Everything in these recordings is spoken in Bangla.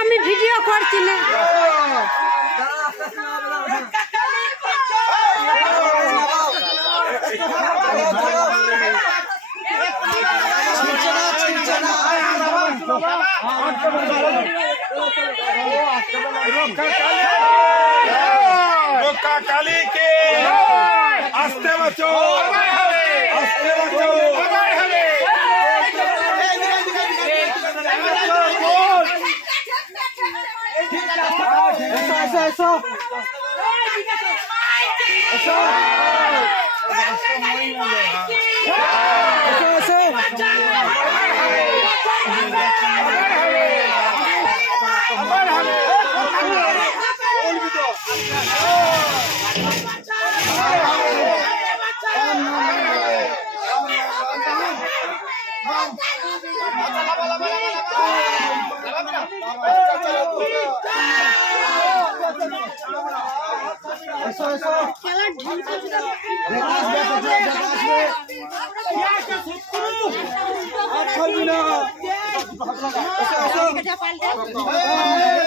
আমি ভিডিও করছি না। কালীকে আসতে বাঁচো। আসতে বাঁচো। আমি তোদের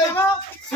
খিলাফ কি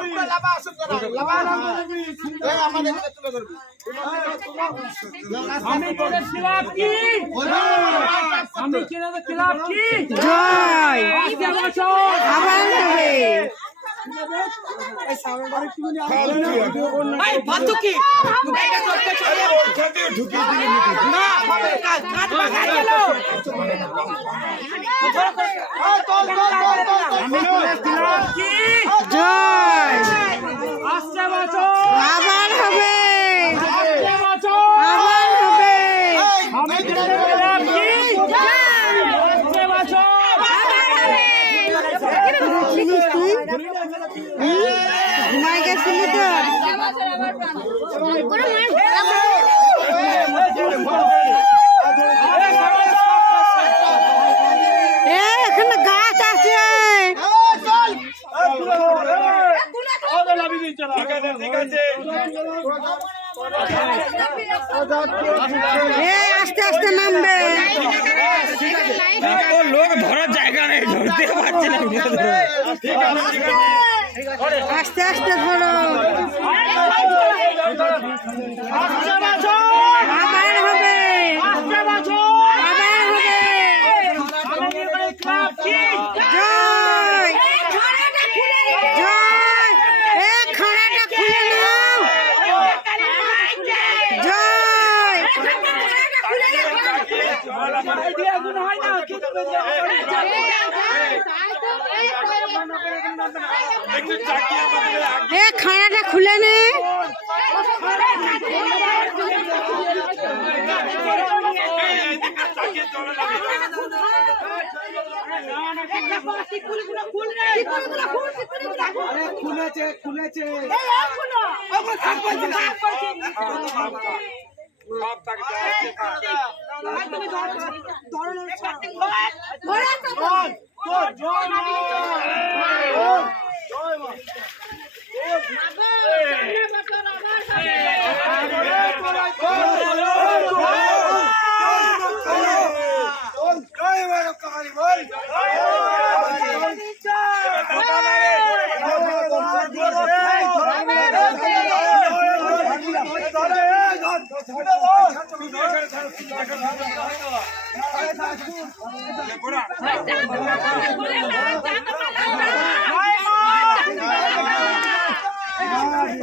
তোদের খিলাফ কি? আমি তোদের খিলাফ কি? জয় আসছে বছর আবার হবে আসছে বছর আবার হবে আমি তোদের খিলাফ কি আসছে বছর চিনিস তুই ঘুমাই গেছিলি তো এ এখানে গাছ আছে। ঠিক আছে আস্তে আস্তে নামবে। লোক নেই ধরতে পারছি না আস্তে আস্তে ধরো। হবে আসছে বছর আবার হবে আমি তোদের খিলাফ কি জয় জয় এ খাড়াটা খুলে নাও জয় একটু চাকিয়ে আমাদের আগে এ খাড়াটা খুলে নে। চাকিয়ে চলে যাবে সব থাকবে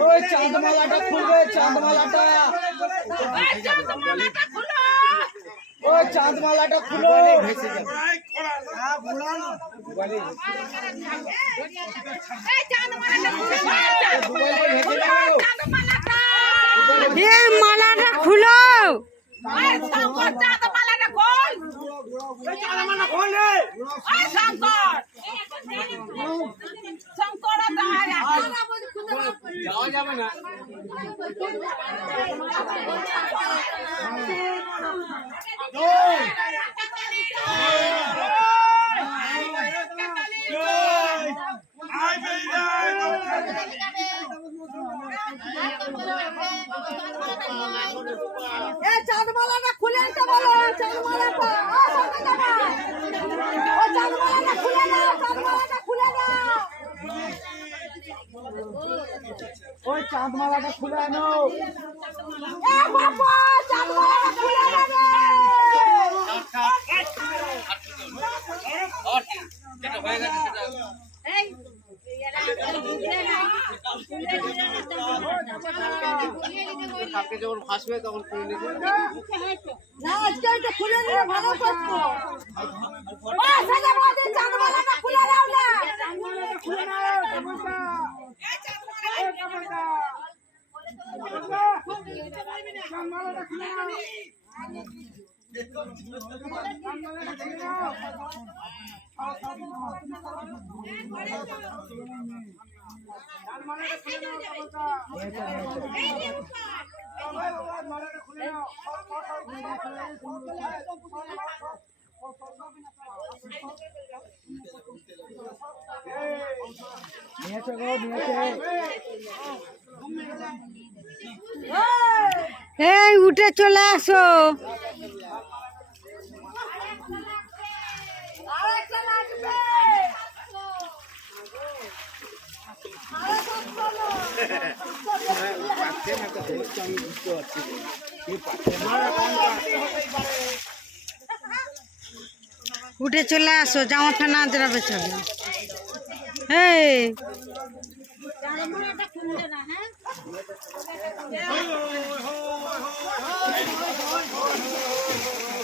ওই চাঁদমালাটা খুলবে চাঁদমালাটা ওই চাঁদমালাটা খুলো খোলা আয় বেরিয়ে এ চাঁদমালাটা খুলে নিতে বলো চাঁদমালাটা ও চাঁদমালাটা খুলে নাও চাঁদমালাটা খুলে নাও। ওই চাঁদমালাটা খুলে আনো। এ বাবা চাঁদমালাটা খুলে নেবে। না আজকে এটা খুলে নিলে ভালো করতো। ও সাজা বাদে চাঁদমালাটা খুলে দাও না। খুলে নাও এই উঠে চলে আসো। উঠে চলে আসো জামা ফেনা জড়াবে চলো। এই।